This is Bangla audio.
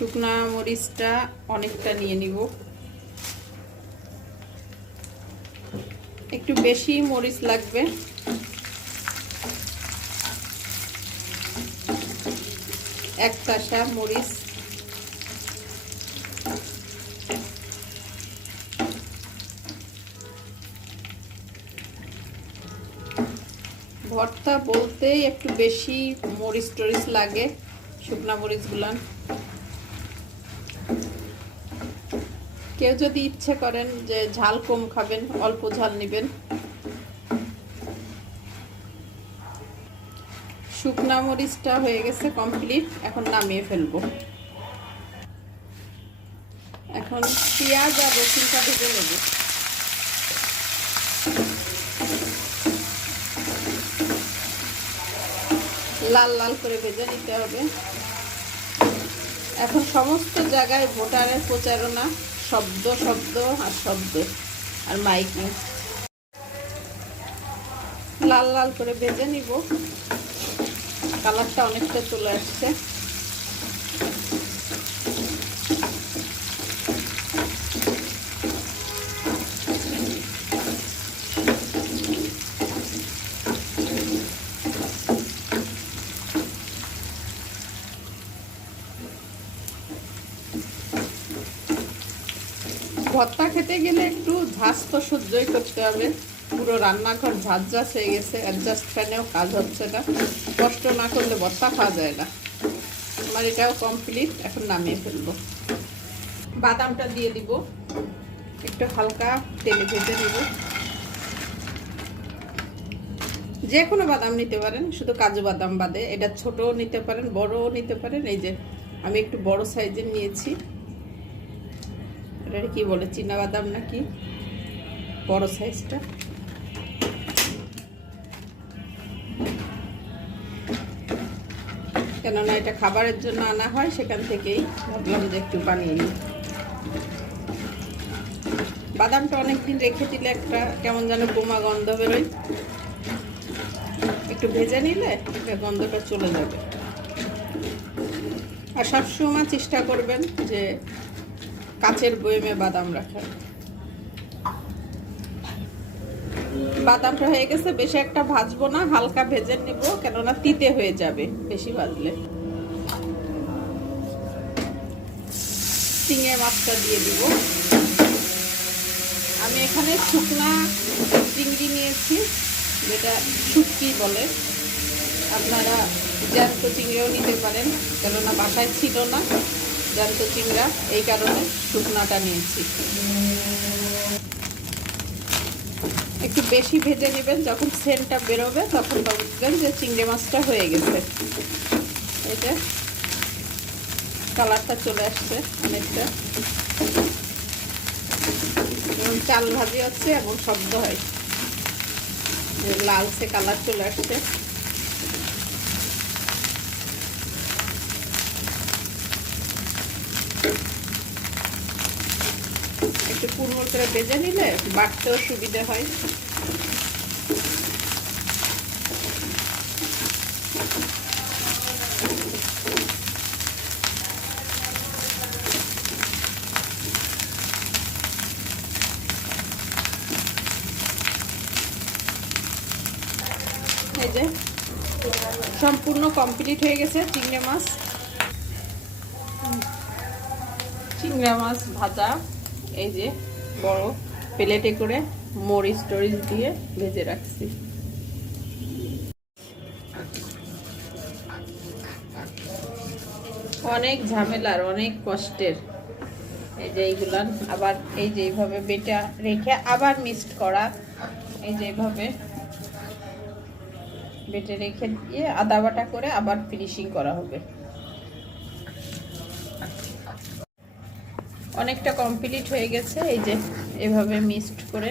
শুকনা মরিচটা অনেকটা নিয়ে নিব। একটু বেশি মরিচ লাগবে। এক তাসা মরিচ। ভর্তা বলতেই একটু বেশি মরিচ টরিচ লাগে, শুকনা মরিচ কেউ যদি ইচ্ছে করেন যে ঝাল কম খাবেন, অল্প ঝাল নেবেন। শুকনা মরিচটা হয়ে গেছে কমপ্লিট এখন নামিয়ে ফেলব। এখন পেঁয়াজ আর রসুনটা ভেজে নেব। লাল লাল করে ভেজে নিতে হবে। এখন সমস্ত জায়গায় ভোটারের প্রচারণা শব্দ শব্দ আর শব্দ আর মাইকিং লাল লাল করে ভেজে নিব। কালারটা অনেকটা চলে আসছে। ভর্তা খেতে গেলে একটু ঝাঁজ তো সহ্যই করতে হবে। পুরো রান্নাঘর ঝাঁজ ঝাঁজ হয়ে গেছে অ্যাডজাস্ট ফ্যানেও কাজ হচ্ছে না। কষ্ট না করলে ভর্তা খাওয়া যায় না। আমার এটাও কমপ্লিট এখন নামিয়ে ফেলব। বাদামটা দিয়ে দিব। একটু হালকা তেলে ভেজে দিব যে কোনো বাদাম নিতে পারেন, শুধু কাজু বাদাম বাদে। এটা ছোটও নিতে পারেন, বড়ও নিতে পারেন। এই যে, আমি একটু বড় সাইজের নিয়েছি। এটা কি বলে বাদাম নাকি? বড় সাইজটা। কেননা এটা খাবারের জন্য আনা হয়, সেখান থেকেই ভাবলাম যে একটু বানিয়ে নিই। বাদামটা অনেকদিন রেখে দিলে একটা কেমন যেন বোমা গন্ধ বেরোয়। একটু ভেজে নিলে এটা গন্ধটা চলে যাবে। আর সবসময় চেষ্টা করবেন যে কাচের বয়েমে বাদাম রাখার বাদামটা হয়ে গেছে, বেশি একটা ভাজবো না, হালকা ভেজে নিব, কেননা তিতে হয়ে যাবে, বেশি ভাজলে। চিংড়ি মাছটা দিয়ে দিব। আমি এখানে শুকনা চিংড়ি নিয়েছি, যেটা শুটকি বলে। আপনারা জ্যান্ত চিংড়িও নিতে পারেন, কেননা বাসায় ছিল না। জ্যান্ত চিংড়া, এই কারণে শুকনাটা নিয়েছি। একটু বেশি ভেজে নেবেন, যখন সেন্টটা বেরোবে, তখন বুঝবেন যে চিংড়ি মাছটা হয়ে গেছে। যে কালারটা চলে আসছে অনেকটা। এবং চাল ভাজি হচ্ছে এবং শব্দ হয়। লালচে কালার চলে আসছে। একটু পুরমুর করে বেজে নিলে বাটতেও সুবিধা হয়। সম্পূর্ণ কমপ্লিট হয়ে গেছে চিংড়ি মাছ। চিংড়া মাছ ভাজা। এই যে বড় প্লেটে করে মরিচ টরিচ দিয়ে ভেজে রাখছি। অনেক ঝামেলার, অনেক কষ্টের। এই যে এইগুলান আবার এই যে এইভাবে বেটা রেখে আবার মিক্সড করা, এই যে এইভাবে বেটে রেখে দিয়ে আদা বাটা করে আবার ফিনিশিং করা হবে। অনেকটা কমপ্লিট হয়ে গেছে এই যে এভাবে মিক্সড করে।